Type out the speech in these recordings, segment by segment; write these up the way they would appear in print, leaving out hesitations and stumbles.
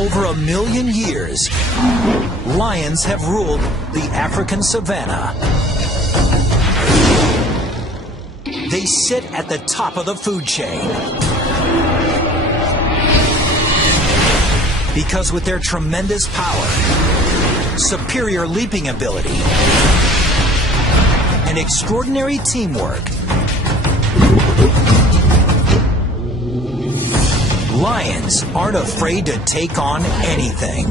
over 1 million years, lions have ruled the African savanna. They sit at the top of the food chain. Because with their tremendous power, superior leaping ability, and extraordinary teamwork, lions aren't afraid to take on anything.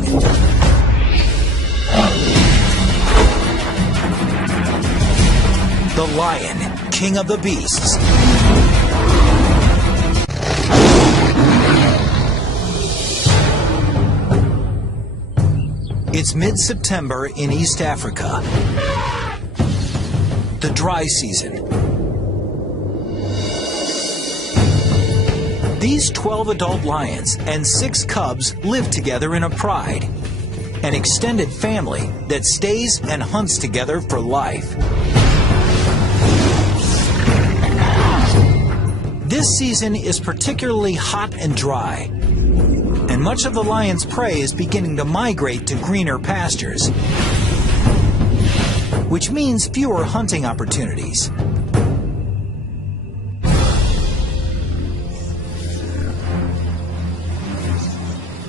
The lion, king of the beasts. It's mid-September in East Africa, the dry season. These 12 adult lions and 6 cubs live together in a pride, an extended family that stays and hunts together for life. This season is particularly hot and dry, and much of the lion's prey is beginning to migrate to greener pastures, which means fewer hunting opportunities.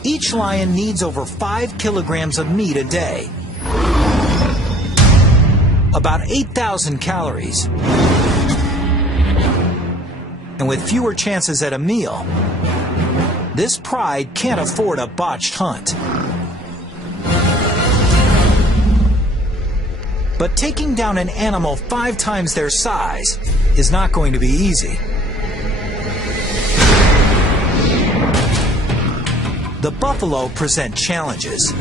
Each lion needs over 5 kilograms of meat a day, about 8,000 calories. And with fewer chances at a meal, this pride can't afford a botched hunt. But taking down an animal 5 times their size is not going to be easy. The buffalo present challenges.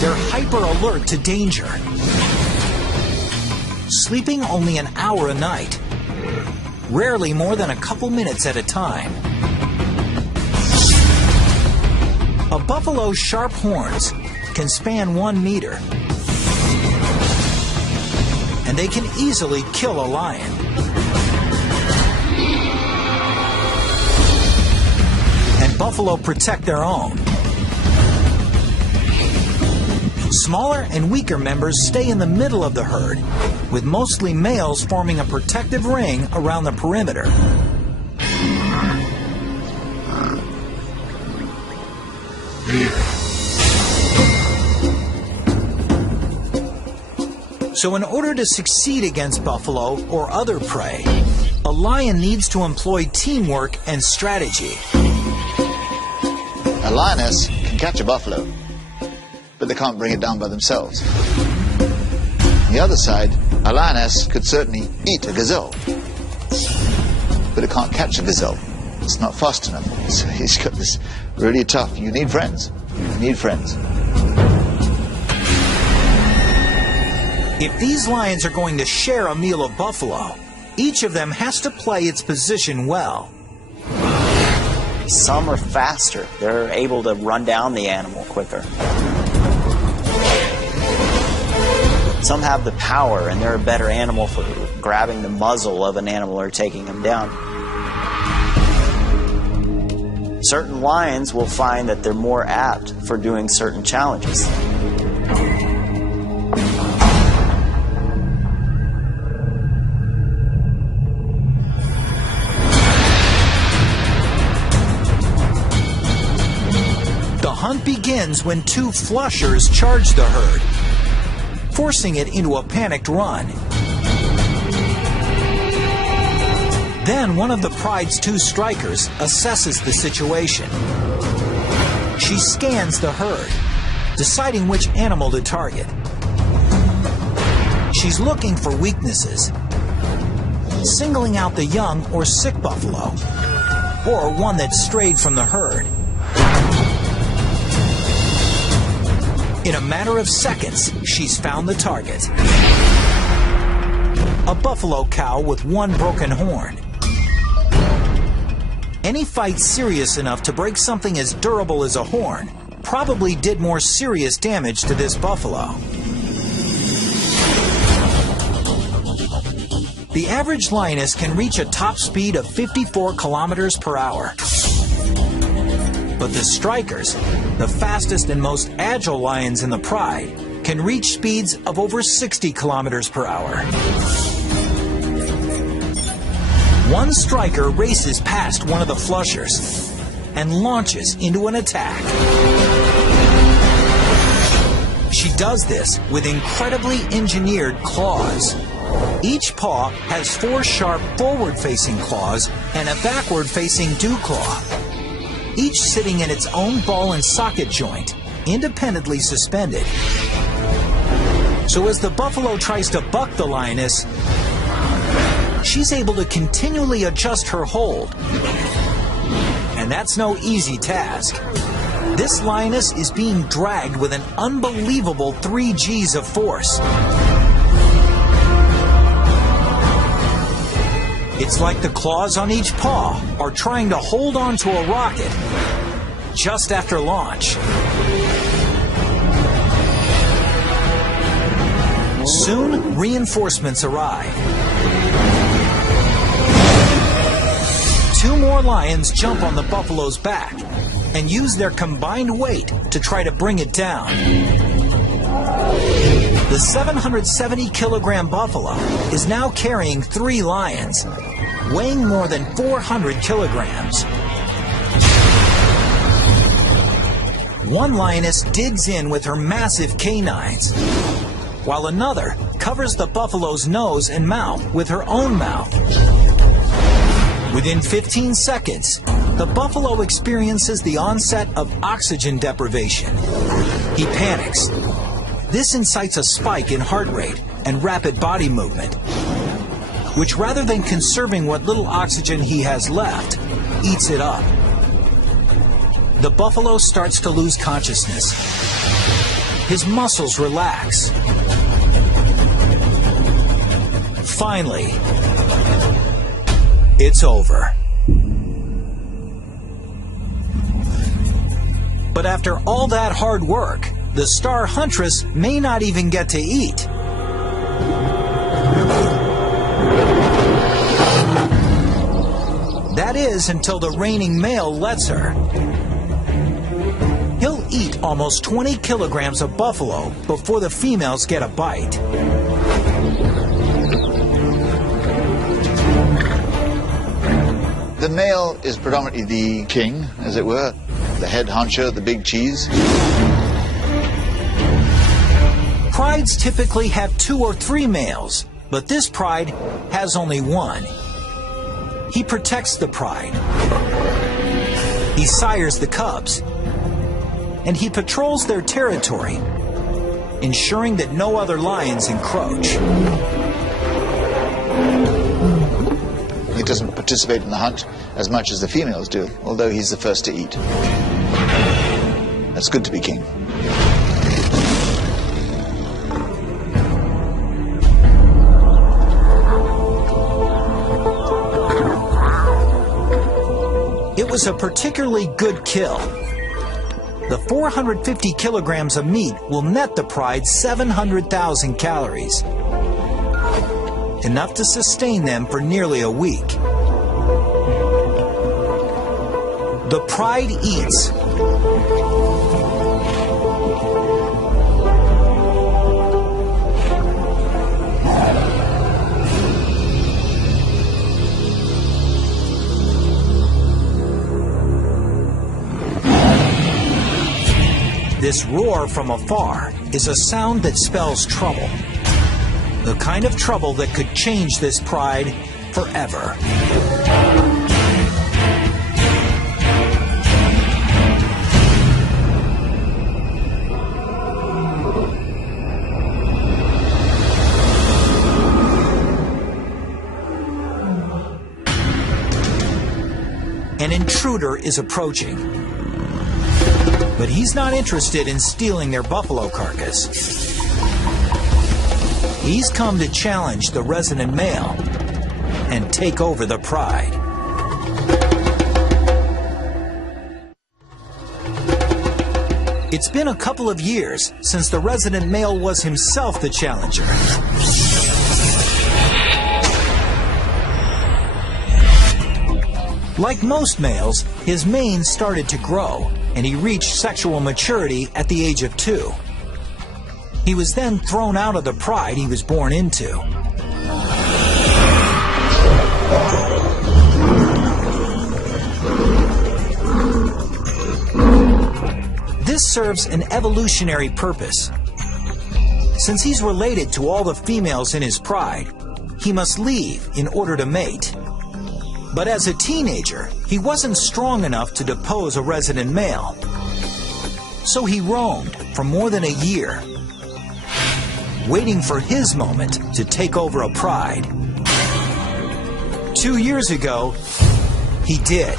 They're hyper alert to danger, sleeping only an hour a night, rarely more than a couple minutes at a time. A buffalo's sharp horns can span 1 meter, and they can easily kill a lion. And buffalo protect their own. Smaller and weaker members stay in the middle of the herd, with mostly males forming a protective ring around the perimeter. So in order to succeed against buffalo or other prey, a lion needs to employ teamwork and strategy. A lioness can catch a buffalo, but they can't bring it down by themselves. On the other side, a lioness could certainly eat a gazelle, but it can't catch a gazelle. It's not fast enough. So he's got this really tough. You need friends. You need friends. If these lions are going to share a meal of buffalo, each of them has to play its position well. Some are faster. They're able to run down the animal quicker. Some have the power, and they're a better animal for grabbing the muzzle of an animal or taking him down. Certain lions will find that they're more apt for doing certain challenges. The hunt begins when 2 flushers charge the herd, forcing it into a panicked run. Then one of the pride's 2 strikers assesses the situation. She scans the herd, deciding which animal to target. She's looking for weaknesses, singling out the young or sick buffalo, or one that strayed from the herd. In a matter of seconds, she's found the target. A buffalo cow with 1 broken horn. Any fight serious enough to break something as durable as a horn probably did more serious damage to this buffalo. The average lioness can reach a top speed of 54 kilometers per hour. But the strikers, the fastest and most agile lions in the pride, can reach speeds of over 60 kilometers per hour. One striker races past one of the flushers and launches into an attack. She does this with incredibly engineered claws. Each paw has 4 sharp forward-facing claws and a backward-facing dew claw, each sitting in its own ball and socket joint, independently suspended. So as the buffalo tries to buck the lioness, she's able to continually adjust her hold. And that's no easy task. This lioness is being dragged with an unbelievable 3 Gs of force. It's like the claws on each paw are trying to hold on to a rocket just after launch. Soon, reinforcements arrive. 2 more lions jump on the buffalo's back and use their combined weight to try to bring it down. The 770-kilogram buffalo is now carrying 3 lions, weighing more than 400 kilograms. One lioness digs in with her massive canines, while another covers the buffalo's nose and mouth with her own mouth. Within 15 seconds, the buffalo experiences the onset of oxygen deprivation. He panics. This incites a spike in heart rate and rapid body movement, which, rather than conserving what little oxygen he has left, eats it up. The buffalo starts to lose consciousness. His muscles relax. Finally, it's over. But after all that hard work, the star huntress may not even get to eat. That is, until the reigning male lets her. He'll eat almost 20 kilograms of buffalo before the females get a bite. The male is predominantly the king, as it were, the head honcho, the big cheese. Prides typically have 2 or 3 males, but this pride has only 1. He protects the pride. He sires the cubs. And he patrols their territory, ensuring that no other lions encroach. He doesn't participate in the hunt as much as the females do, although he's the first to eat. That's good to be king. It was a particularly good kill. The 450 kilograms of meat will net the pride 700,000 calories, enough to sustain them for nearly a week. The pride eats. This roar from afar is a sound that spells trouble. The kind of trouble that could change this pride forever. An intruder is approaching. But he's not interested in stealing their buffalo carcass. He's come to challenge the resident male and take over the pride. It's been a couple of years since the resident male was himself the challenger. Like most males, his mane started to grow, and he reached sexual maturity at the age of 2. He was then thrown out of the pride he was born into. This serves an evolutionary purpose. Since he's related to all the females in his pride, he must leave in order to mate. But as a teenager, he wasn't strong enough to depose a resident male. So he roamed for more than a year, waiting for his moment to take over a pride. 2 years ago, he did.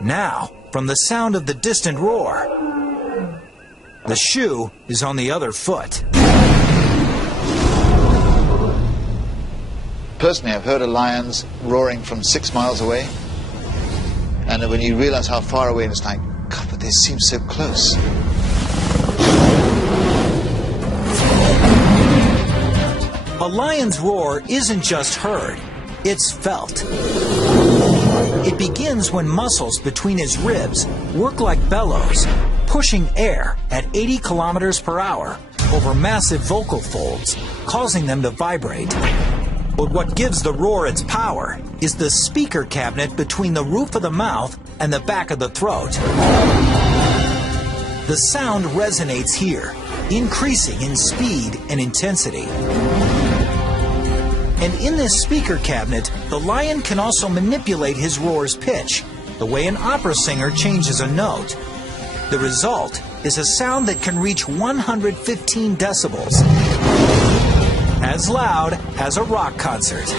Now, from the sound of the distant roar, the shoe is on the other foot. Personally, I've heard of lions roaring from 6 miles away. And when you realize how far away, it's like, God, but they seem so close. A lion's roar isn't just heard, it's felt. It begins when muscles between his ribs work like bellows, pushing air at 80 kilometers per hour over massive vocal folds, causing them to vibrate. But what gives the roar its power is the speaker cabinet between the roof of the mouth and the back of the throat. The sound resonates here, increasing in speed and intensity. And in this speaker cabinet, the lion can also manipulate his roar's pitch, the way an opera singer changes a note. The result is a sound that can reach 115 decibels, as loud as a rock concert.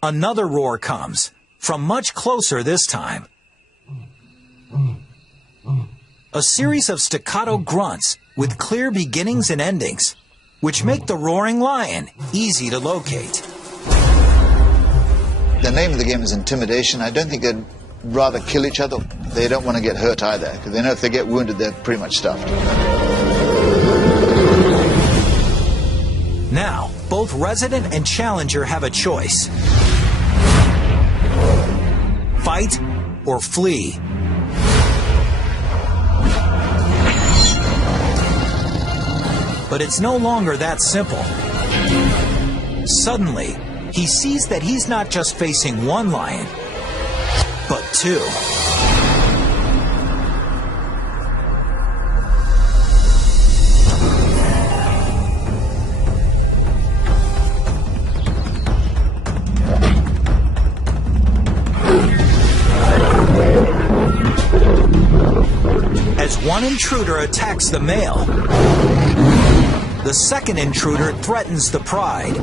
Another roar comes, from much closer this time. A series of staccato grunts with clear beginnings and endings, which make the roaring lion easy to locate. The name of the game is intimidation. I don't think they'd rather kill each other. They don't want to get hurt either, because they know if they get wounded, they're pretty much stuffed. Now, both resident and challenger have a choice. Fight or flee. But it's no longer that simple. Suddenly, he sees that he's not just facing one lion, but 2. As one intruder attacks the male, the second intruder threatens the pride.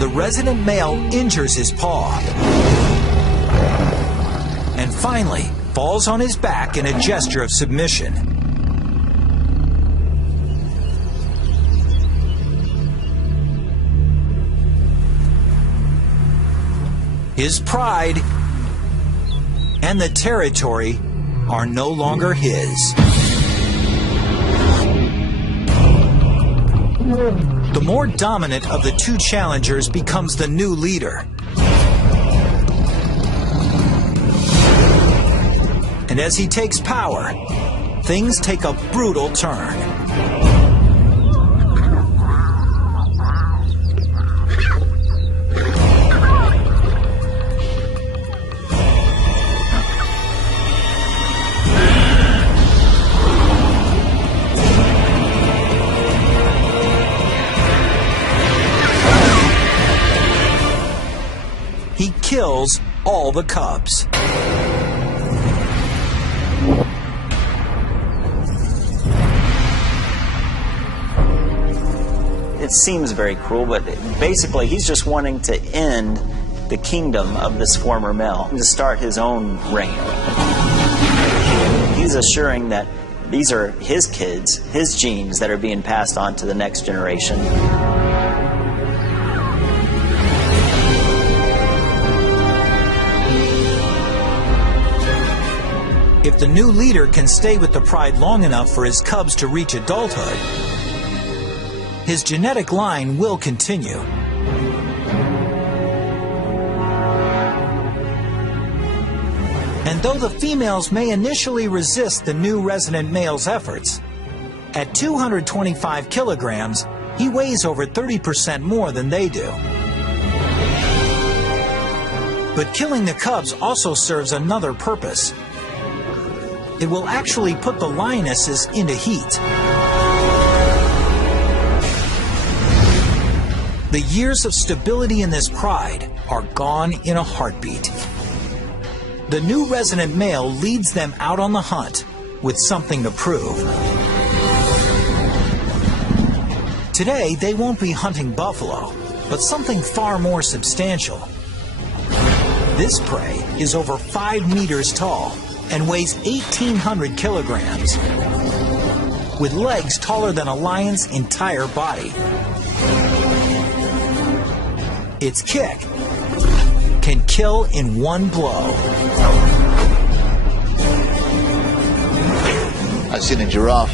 The resident male injures his paw and finally falls on his back in a gesture of submission. His pride and the territory are no longer his. The more dominant of the 2 challengers becomes the new leader. And as he takes power, things take a brutal turn. He kills all the cubs. It seems very cruel, but basically he's just wanting to end the kingdom of this former male to start his own reign. He's assuring that these are his kids, his genes that are being passed on to the next generation. If the new leader can stay with the pride long enough for his cubs to reach adulthood, his genetic line will continue. And though the females may initially resist the new resident male's efforts, at 225 kilograms, he weighs over 30% more than they do. But killing the cubs also serves another purpose. It will actually put the lionesses into heat. The years of stability in this pride are gone in a heartbeat. The new resident male leads them out on the hunt with something to prove. Today, they won't be hunting buffalo, but something far more substantial. This prey is over 5 meters tall and weighs 1,800 kilograms, with legs taller than a lion's entire body. Its kick can kill in one blow. I've seen a giraffe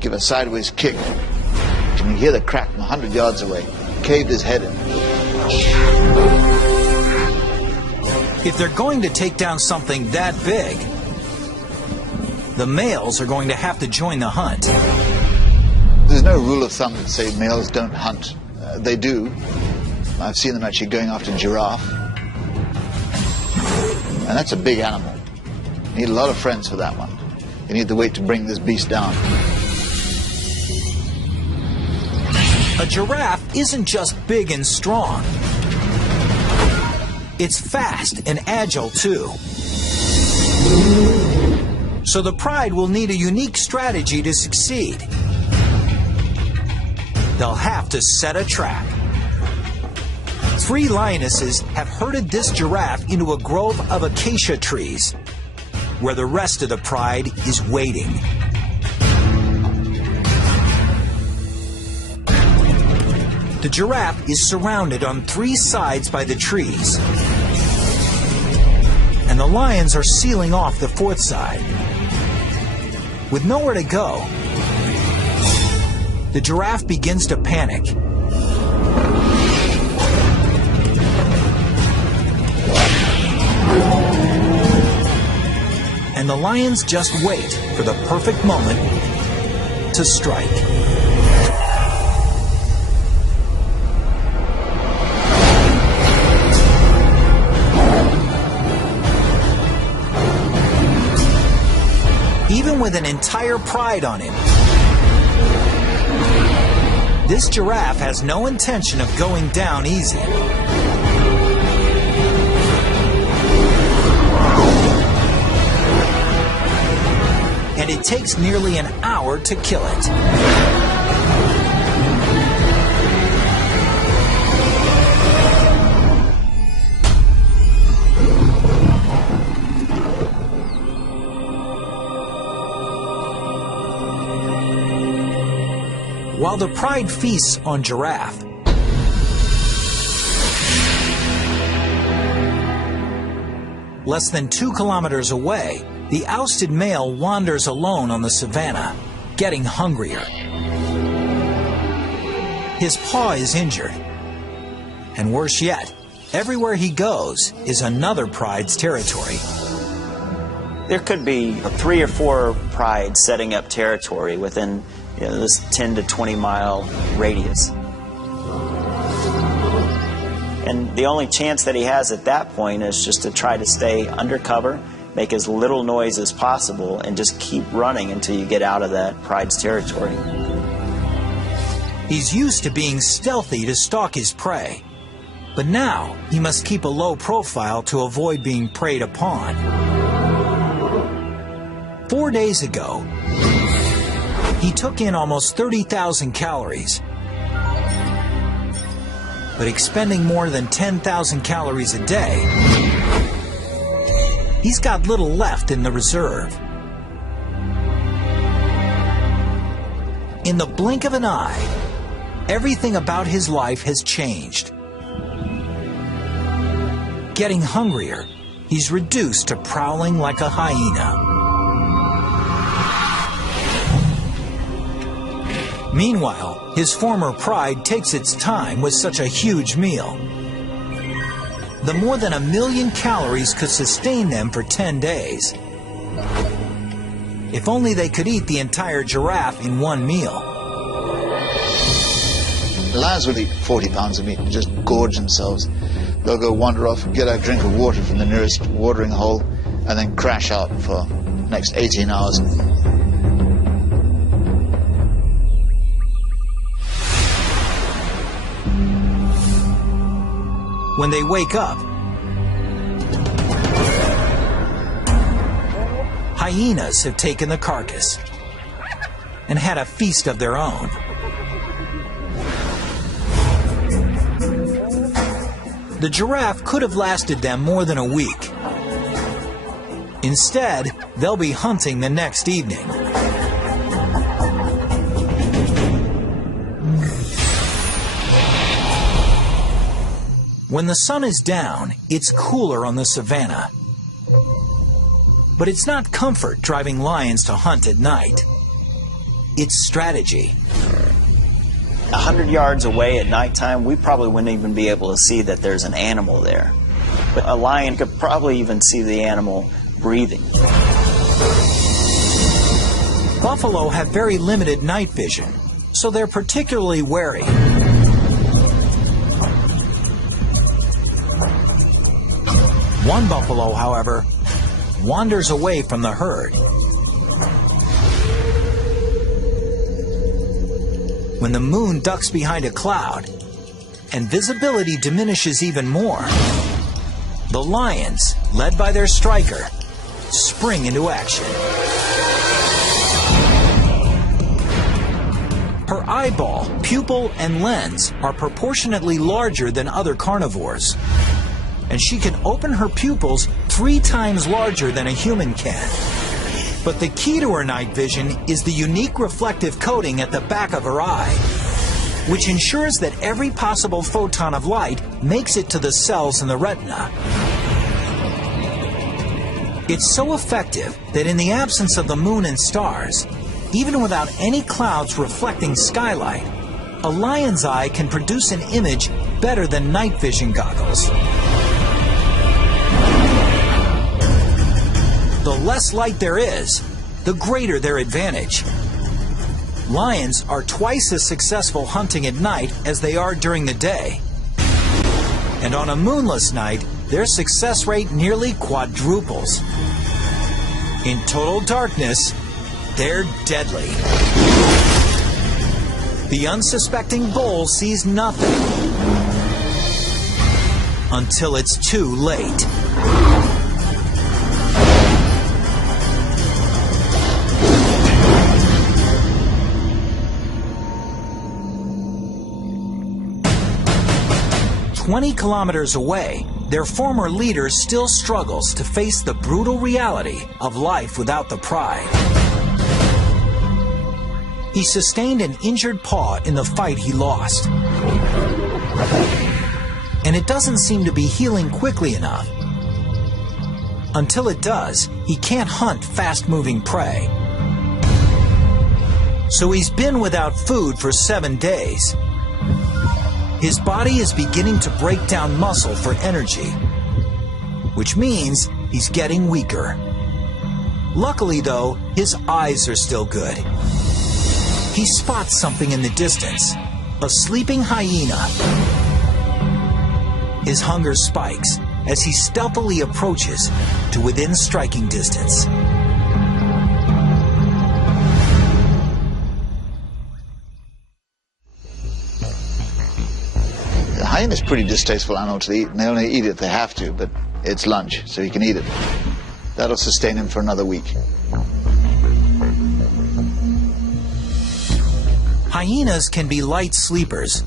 give a sideways kick. You can hear the crack from 100 yards away. Caved his head in. If they're going to take down something that big, the males are going to have to join the hunt. There's no rule of thumb that say males don't hunt. They do. I've seen them actually going after giraffe. And that's a big animal. You need a lot of friends for that one. You need the weight to bring this beast down. A giraffe isn't just big and strong. It's fast and agile too. So the pride will need a unique strategy to succeed. They'll have to set a trap. 3 lionesses have herded this giraffe into a grove of acacia trees, where the rest of the pride is waiting. The giraffe is surrounded on 3 sides by the trees, and the lions are sealing off the 4th side. With nowhere to go, the giraffe begins to panic. And the lions just wait for the perfect moment to strike. Even with an entire pride on him, this giraffe has no intention of going down easy. And it takes nearly an hour to kill it. While the pride feasts on giraffe, less than 2 kilometers away, the ousted male wanders alone on the savannah, getting hungrier. His paw is injured, and worse yet, everywhere he goes is another pride's territory. There could be 3 or 4 prides setting up territory within this 10 to 20 mile radius. And the only chance that he has at that point is just to try to stay undercover, make as little noise as possible, and just keep running until you get out of that pride's territory. He's used to being stealthy to stalk his prey, but now he must keep a low profile to avoid being preyed upon. 4 days ago, he took in almost 30,000 calories. but expending more than 10,000 calories a day, he's got little left in the reserve. In the blink of an eye, everything about his life has changed. Getting hungrier, he's reduced to prowling like a hyena. Meanwhile, his former pride takes its time with such a huge meal. The more than 1 million calories could sustain them for 10 days. If only they could eat the entire giraffe in one meal. Lions will eat 40 pounds of meat and just gorge themselves. They'll go wander off and get a drink of water from the nearest watering hole and then crash out for the next 18 hours. When they wake up, hyenas have taken the carcass and had a feast of their own. The giraffe could have lasted them more than a week. Instead, they'll be hunting the next evening. When the sun is down, it's cooler on the savannah. But it's not comfort driving lions to hunt at night. It's strategy. 100 yards away at nighttime, we probably wouldn't even be able to see that there's an animal there. But a lion could probably even see the animal breathing. Buffalo have very limited night vision, so they're particularly wary. One buffalo, however, wanders away from the herd. When the moon ducks behind a cloud and visibility diminishes even more, the lions, led by their striker, spring into action. Her eyeball, pupil, and lens are proportionately larger than other carnivores, and she can open her pupils 3 times larger than a human can. But the key to her night vision is the unique reflective coating at the back of her eye, which ensures that every possible photon of light makes it to the cells in the retina. It's so effective that in the absence of the moon and stars, even without any clouds reflecting skylight, a lion's eye can produce an image better than night vision goggles. The less light there is, the greater their advantage. Lions are twice as successful hunting at night as they are during the day. And on a moonless night, their success rate nearly quadruples. In total darkness, they're deadly. The unsuspecting bull sees nothing until it's too late. "20 kilometers away, their former leader still struggles to face the brutal reality of life without the pride. He sustained an injured paw in the fight he lost. And it doesn't seem to be healing quickly enough. Until it does, he can't hunt fast-moving prey. So he's been without food for 7 days. His body is beginning to break down muscle for energy, which means he's getting weaker. Luckily, though, his eyes are still good. He spots something in the distance, a sleeping hyena. His hunger spikes as he stealthily approaches to within striking distance. The hyena is a pretty distasteful animal to eat, and they only eat it if they have to, but it's lunch, so he can eat it. That'll sustain him for another week. Hyenas can be light sleepers,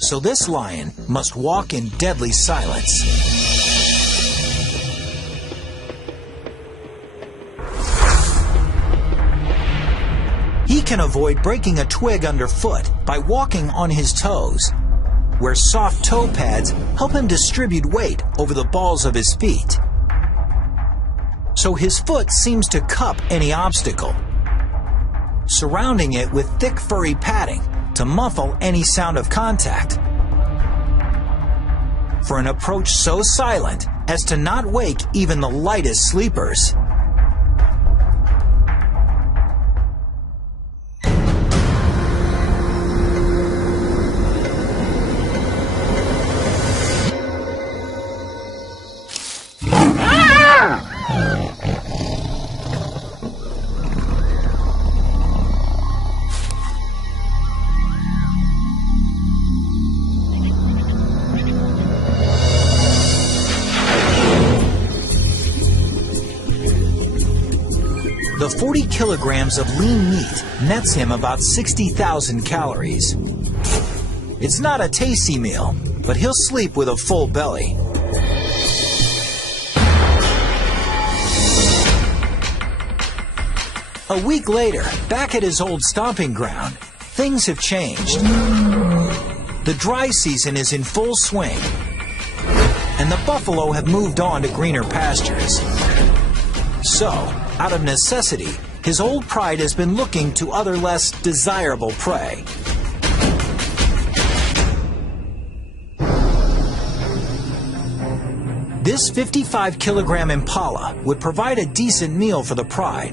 So this lion must walk in deadly silence. He can avoid breaking a twig underfoot by walking on his toes, where soft toe pads help him distribute weight over the balls of his feet. So his foot seems to cup any obstacle, surrounding it with thick furry padding to muffle any sound of contact. For an approach so silent as to not wake even the lightest sleepers. The 40 kilograms of lean meat nets him about 60,000 calories. It's not a tasty meal, but he'll sleep with a full belly. A week later, back at his old stomping ground, things have changed. The dry season is in full swing, and the buffalo have moved on to greener pastures. So, out of necessity, his old pride has been looking to other less desirable prey. This 55-kilogram impala would provide a decent meal for the pride.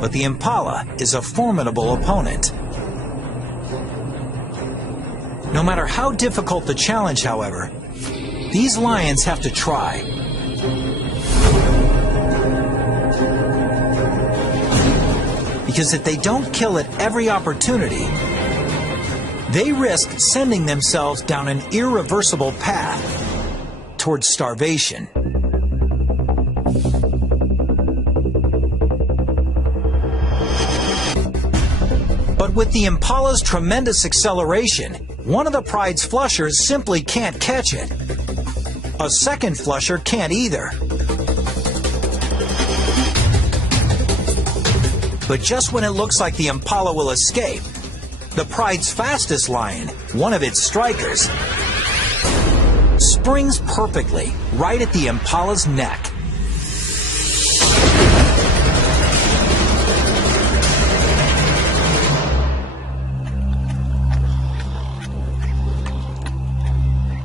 But the impala is a formidable opponent. No matter how difficult the challenge, however, these lions have to try. Because if they don't kill at every opportunity, they risk sending themselves down an irreversible path towards starvation. But with the impala's tremendous acceleration, one of the pride's flushers simply can't catch it. A second flusher can't either. But just when it looks like the impala will escape, the pride's fastest lion, one of its strikers, springs perfectly right at the impala's neck.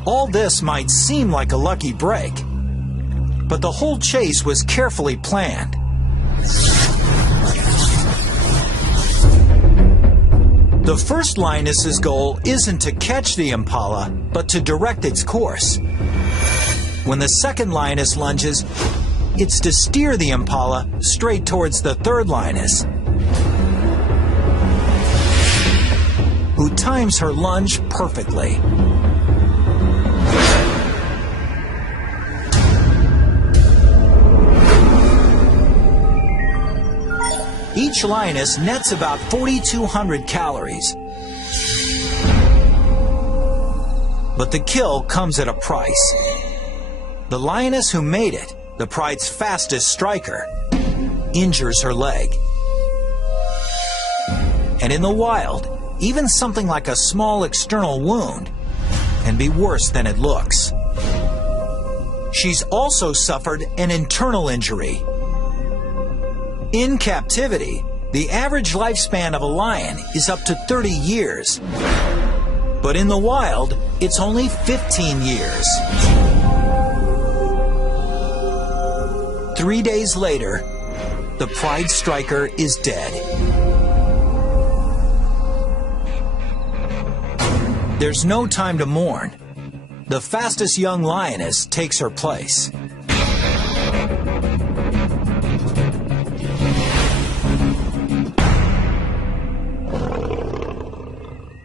All this might seem like a lucky break, but the whole chase was carefully planned. The first lioness's goal isn't to catch the impala, but to direct its course. When the second lioness lunges, it's to steer the impala straight towards the third lioness, who times her lunge perfectly. Each lioness nets about 4,200 calories. But the kill comes at a price. The lioness who made it, the pride's fastest striker, injures her leg. And in the wild, even something like a small external wound can be worse than it looks. She's also suffered an internal injury. In captivity, the average lifespan of a lion is up to 30 years. But in the wild, it's only 15 years. 3 days later, the pride striker is dead. There's no time to mourn. The fastest young lioness takes her place.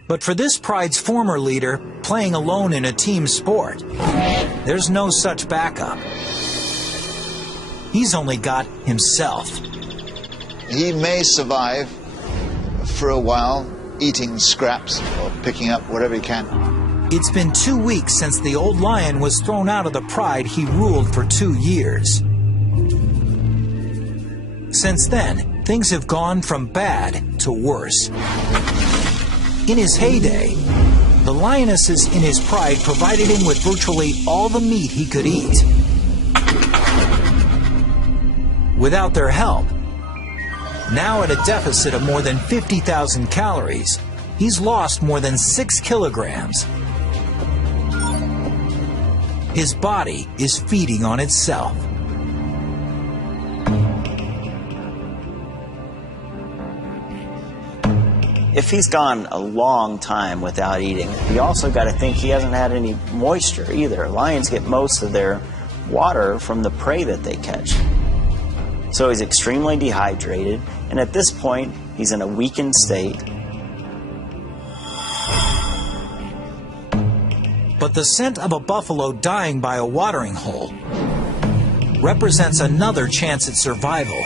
But for this pride's former leader, playing alone in a team sport, there's no such backup. He's only got himself. He may survive for a while, eating scraps or picking up whatever he can. It's been 2 weeks since the old lion was thrown out of the pride he ruled for 2 years. Since then, things have gone from bad to worse. In his heyday, the lionesses in his pride provided him with virtually all the meat he could eat. Without their help, now at a deficit of more than 50,000 calories, he's lost more than 6 kilograms. His body is feeding on itself. If he's gone a long time without eating, you also got to think he hasn't had any moisture either. Lions get most of their water from the prey that they catch. So he's extremely dehydrated, and at this point, he's in a weakened state. But the scent of a buffalo dying by a watering hole represents another chance at survival.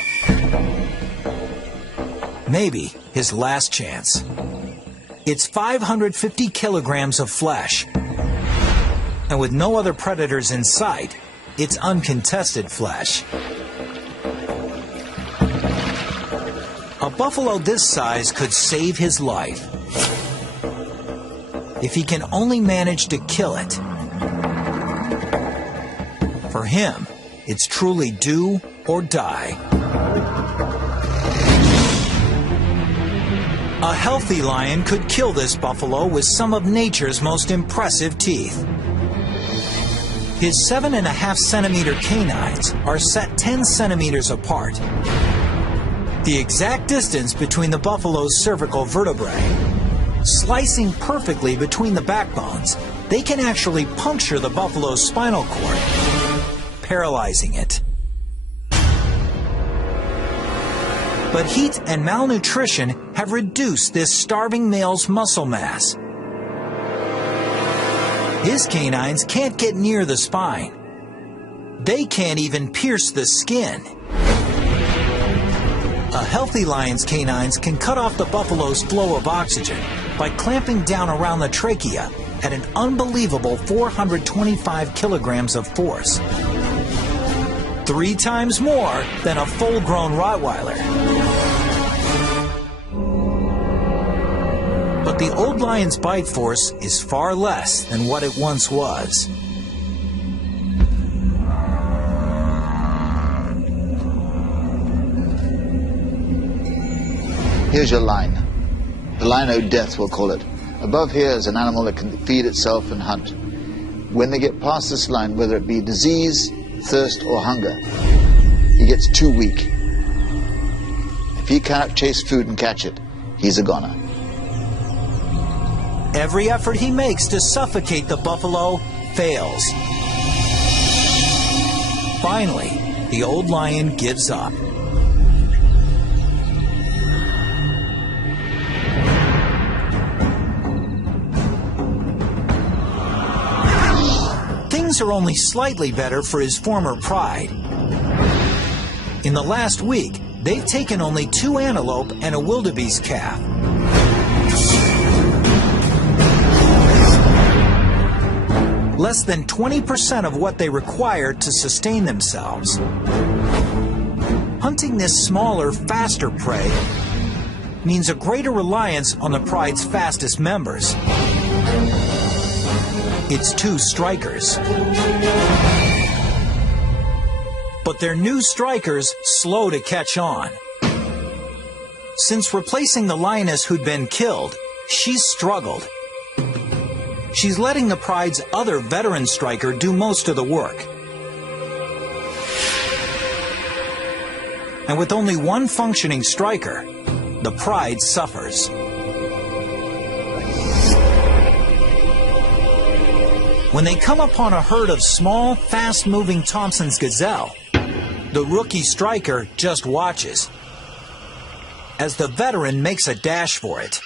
Maybe his last chance. It's 550 kilograms of flesh. And with no other predators in sight, it's uncontested flesh. A buffalo this size could save his life if he can only manage to kill it. For him, it's truly do or die. A healthy lion could kill this buffalo with some of nature's most impressive teeth. His 7.5 centimeter canines are set 10 centimeters apart, the exact distance between the buffalo's cervical vertebrae. Slicing perfectly between the backbones, they can actually puncture the buffalo's spinal cord, paralyzing it. But heat and malnutrition have reduced this starving male's muscle mass. His canines can't get near the spine. They can't even pierce the skin. A healthy lion's canines can cut off the buffalo's flow of oxygen by clamping down around the trachea at an unbelievable 425 kilograms of force. 3 times more than a full-grown Rottweiler. But the old lion's bite force is far less than what it once was. Here's your line. The line of death, we'll call it. Above here is an animal that can feed itself and hunt. When they get past this line, whether it be disease, thirst, or hunger, he gets too weak. If he cannot chase food and catch it, he's a goner. Every effort he makes to suffocate the buffalo fails. Finally, the old lion gives up. Things are only slightly better for his former pride. In the last week, they've taken only 2 antelope and a wildebeest calf. Less than 20% of what they require to sustain themselves. Hunting this smaller, faster prey means a greater reliance on the pride's fastest members. It's 2 strikers. But they're new strikers slow to catch on. Since replacing the lioness who'd been killed, she's struggled. She's letting the pride's other veteran striker do most of the work. And with only one functioning striker, the pride suffers. When they come upon a herd of small, fast-moving Thompson's gazelle, the rookie striker just watches as the veteran makes a dash for it.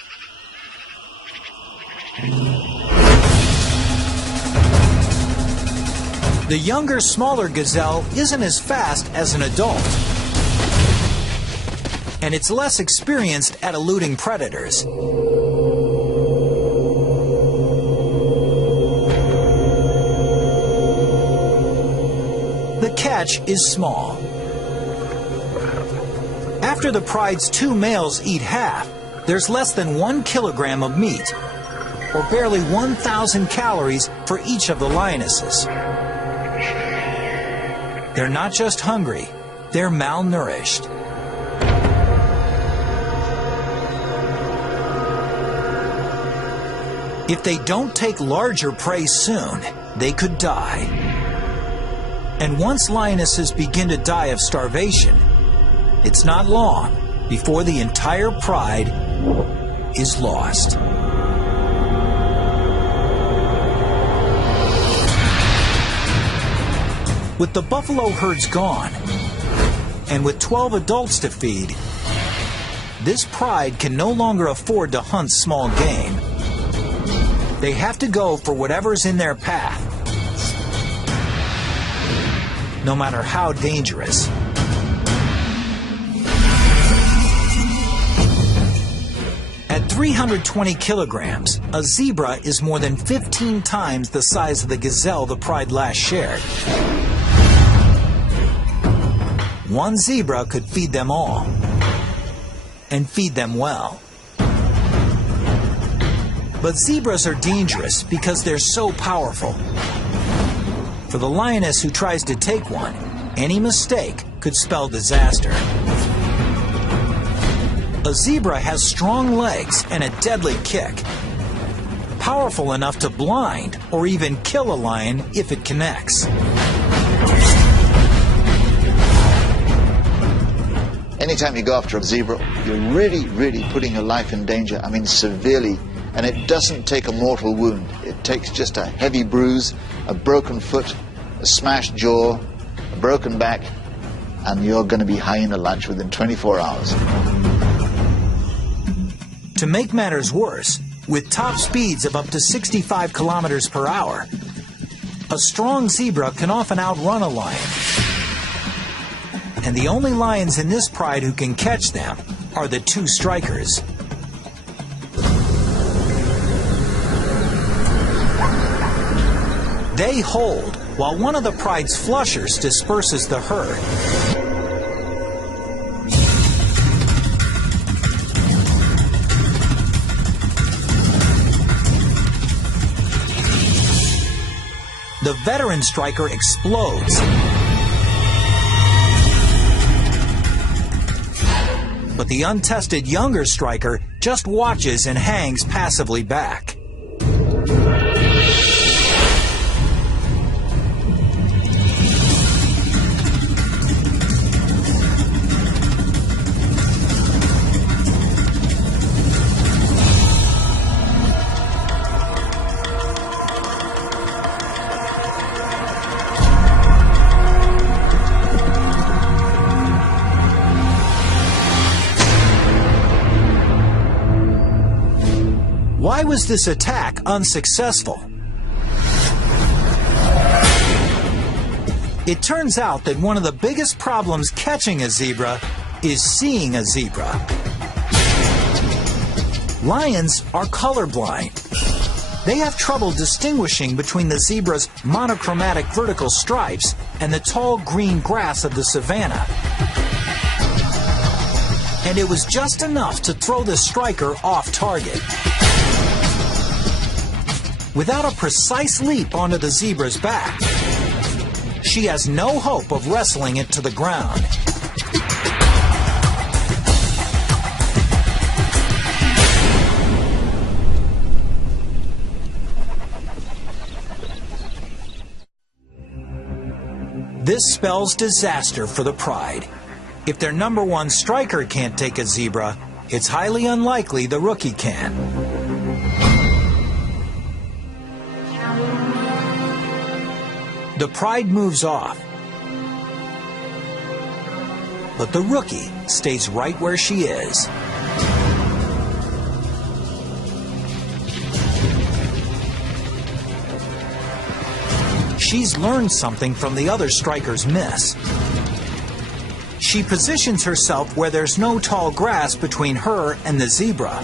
The younger, smaller gazelle isn't as fast as an adult, and it's less experienced at eluding predators. The catch is small. After the pride's 2 males eat half, there's less than 1 kilogram of meat, or barely 1,000 calories for each of the lionesses. They're not just hungry, they're malnourished. If they don't take larger prey soon, they could die. And once lionesses begin to die of starvation, it's not long before the entire pride is lost. With the buffalo herds gone, and with 12 adults to feed, this pride can no longer afford to hunt small game. They have to go for whatever's in their path, no matter how dangerous. At 320 kilograms, a zebra is more than 15 times the size of the gazelle the pride last shared. One zebra could feed them all, and feed them well. But zebras are dangerous because they're so powerful. For the lioness who tries to take one, any mistake could spell disaster. A zebra has strong legs and a deadly kick, powerful enough to blind or even kill a lion if it connects. Anytime you go after a zebra, you're really putting your life in danger. I mean, severely. And it doesn't take a mortal wound. It takes just a heavy bruise, a broken foot, a smashed jaw, a broken back, and you're going to be hyena lunch within 24 hours. To make matters worse, with top speeds of up to 65 kilometers per hour, a strong zebra can often outrun a lion. And the only lions in this pride who can catch them are the 2 strikers. They hold, while one of the pride's flushers disperses the herd. The veteran striker explodes. But the untested younger striker just watches and hangs passively back. Why was this attack unsuccessful? It turns out that one of the biggest problems catching a zebra is seeing a zebra. Lions are colorblind. They have trouble distinguishing between the zebra's monochromatic vertical stripes and the tall green grass of the savanna. And it was just enough to throw the striker off target. Without a precise leap onto the zebra's back, she has no hope of wrestling it to the ground. This spells disaster for the pride. If their number 1 striker can't take a zebra, it's highly unlikely the rookie can. The pride moves off, but the rookie stays right where she is. She's learned something from the other striker's miss. She positions herself where there's no tall grass between her and the zebra.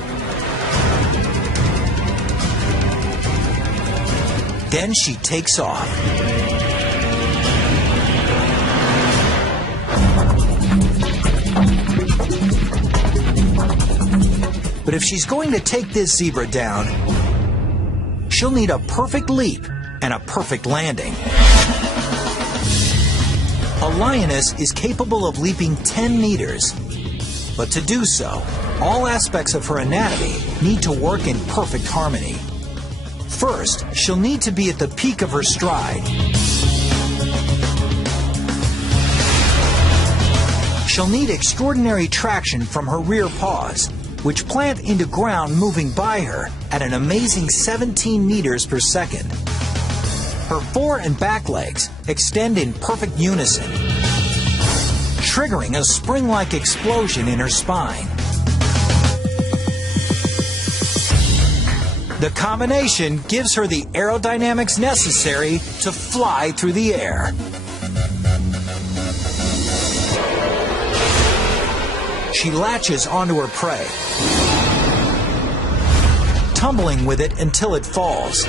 Then she takes off. But if she's going to take this zebra down, she'll need a perfect leap and a perfect landing. A lioness is capable of leaping 10 meters. But to do so, all aspects of her anatomy need to work in perfect harmony. First, she'll need to be at the peak of her stride. She'll need extraordinary traction from her rear paws, which plant into ground moving by her at an amazing 17 meters per second. Her fore and back legs extend in perfect unison, triggering a spring-like explosion in her spine. The combination gives her the aerodynamics necessary to fly through the air. She latches onto her prey, tumbling with it until it falls.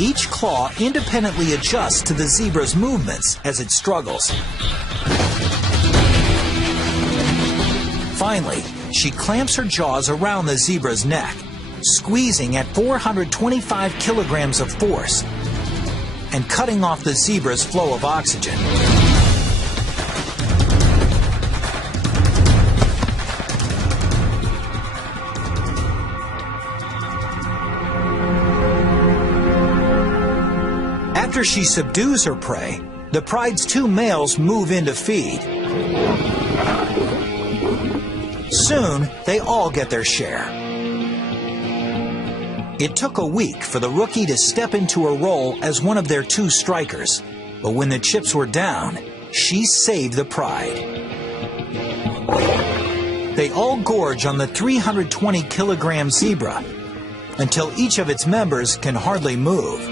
Each claw independently adjusts to the zebra's movements as it struggles. Finally, she clamps her jaws around the zebra's neck, squeezing at 425 kilograms of force and cutting off the zebra's flow of oxygen. After she subdues her prey, the pride's two males move in to feed. Soon, they all get their share. It took a week for the rookie to step into her role as one of their two strikers, but when the chips were down, she saved the pride. They all gorge on the 320-kilogram zebra until each of its members can hardly move.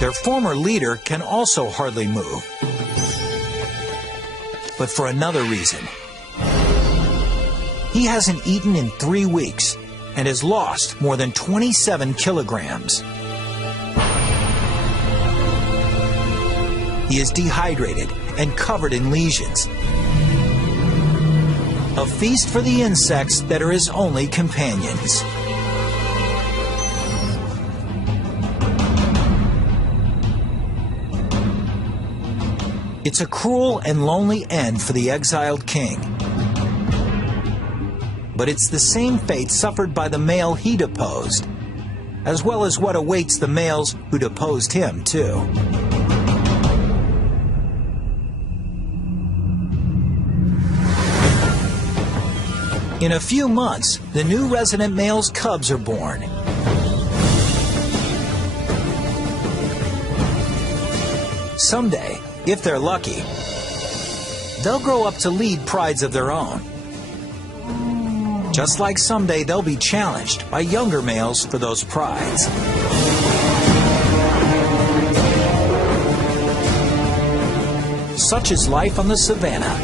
Their former leader can also hardly move, but for another reason. He hasn't eaten in 3 weeks and has lost more than 27 kilograms. He is dehydrated and covered in lesions. A feast for the insects that are his only companions. It's a cruel and lonely end for the exiled king. But it's the same fate suffered by the male he deposed, as well as what awaits the males who deposed him, too. In a few months, the new resident male's cubs are born. Someday, if they're lucky, they'll grow up to lead prides of their own. Just like someday they'll be challenged by younger males for those prides. Such is life on the savannah.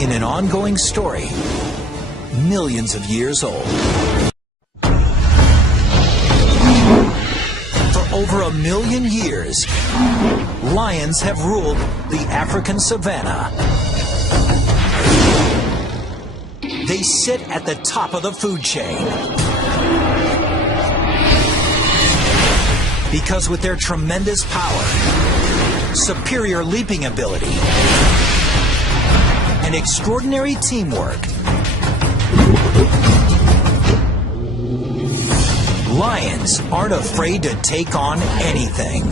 In an ongoing story, millions of years old. Over 1 million years, lions have ruled the African savanna. They sit at the top of the food chain. Because with their tremendous power, superior leaping ability, and extraordinary teamwork, lions aren't afraid to take on anything.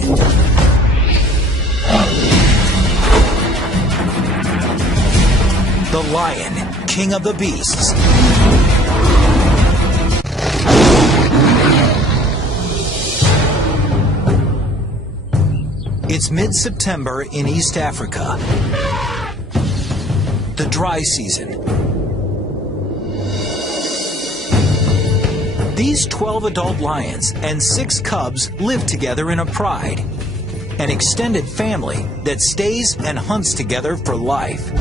The lion, king of the beasts. It's mid-September in East Africa. The dry season. These 12 adult lions and 6 cubs live together in a pride. an extended family that stays and hunts together for life.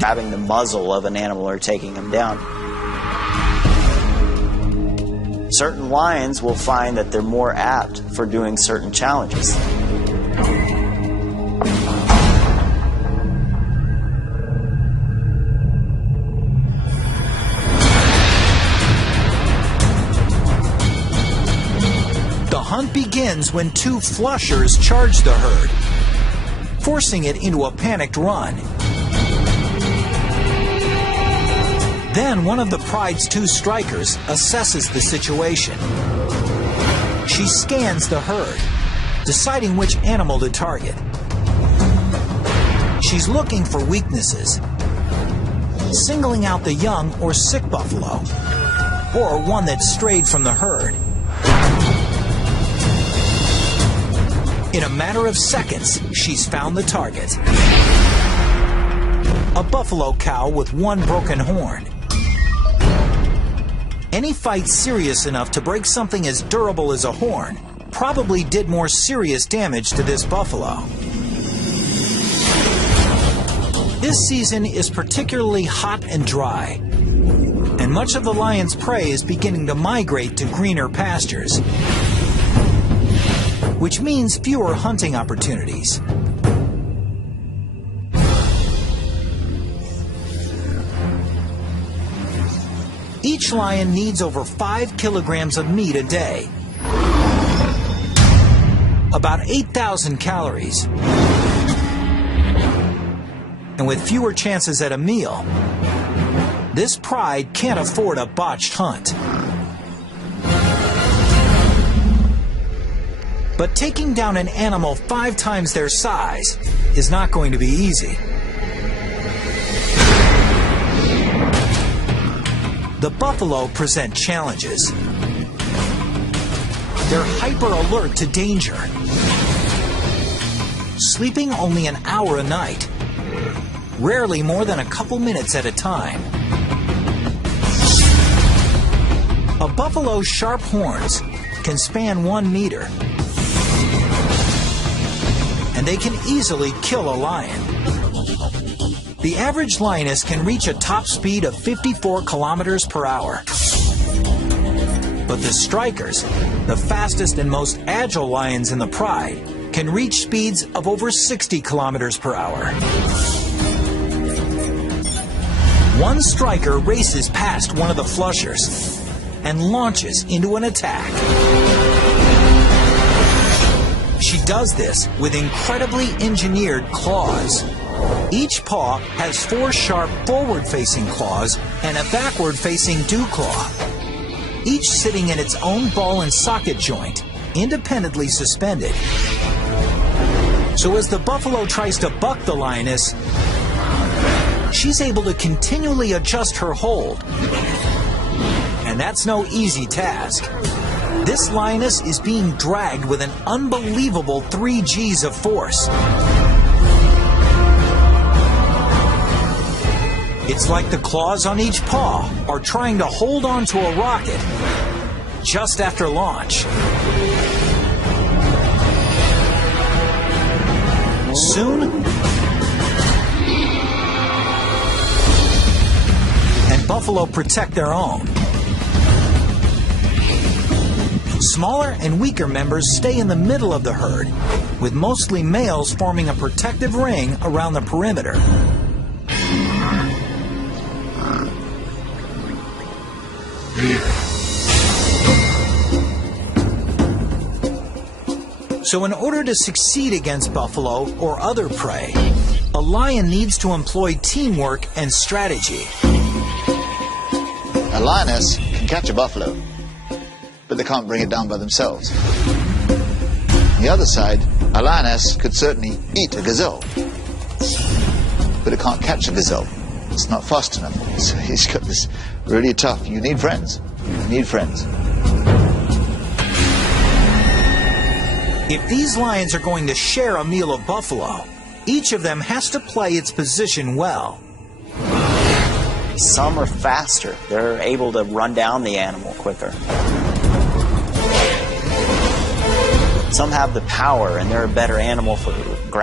Grabbing the muzzle of an animal or taking him down. Certain lions will find that they're more apt for doing certain challenges. The hunt begins when two flushers charge the herd, forcing it into a panicked run. Then one of the pride's two strikers assesses the situation. She scans the herd, deciding which animal to target. She's looking for weaknesses, singling out the young or sick buffalo, or one that strayed from the herd. In a matter of seconds, she's found the target. A buffalo cow with one broken horn. Any fight serious enough to break something as durable as a horn probably did more serious damage to this buffalo. This season is particularly hot and dry, and much of the lion's prey is beginning to migrate to greener pastures, which means fewer hunting opportunities. Each lion needs over 5 kilograms of meat a day, about 8,000 calories. And with fewer chances at a meal, this pride can't afford a botched hunt. But taking down an animal 5 times their size is not going to be easy. The buffalo present challenges. They're hyper alert to danger, sleeping only an hour a night, rarely more than a couple minutes at a time. A buffalo's sharp horns can span 1 meter, and they can easily kill a lion. The average lioness can reach a top speed of 54 kilometers per hour. But the strikers, the fastest and most agile lions in the pride, can reach speeds of over 60 kilometers per hour. One striker races past one of the flushers and launches into an attack. She does this with incredibly engineered claws. Each paw has 4 sharp forward-facing claws and a backward-facing dew claw, each sitting in its own ball and socket joint, independently suspended. So as the buffalo tries to buck the lioness, she's able to continually adjust her hold. And that's no easy task. This lioness is being dragged with an unbelievable 3 Gs of force. It's like the claws on each paw are trying to hold on to a rocket just after launch. Soon, and buffalo protect their own. Smaller and weaker members stay in the middle of the herd, with mostly males forming a protective ring around the perimeter. So in order to succeed against buffalo or other prey, a lion needs to employ teamwork and strategy. A lioness can catch a buffalo, but they can't bring it down by themselves. On the other side, a lioness could certainly eat a gazelle, but it can't catch a gazelle. It's not fast enough. So he's got this really tough. You need friends. You need friends. If these lions are going to share a meal of buffalo, each of them has to play its position well. Some are faster. They're able to run down the animal quicker. Some have the power and they're a better animal for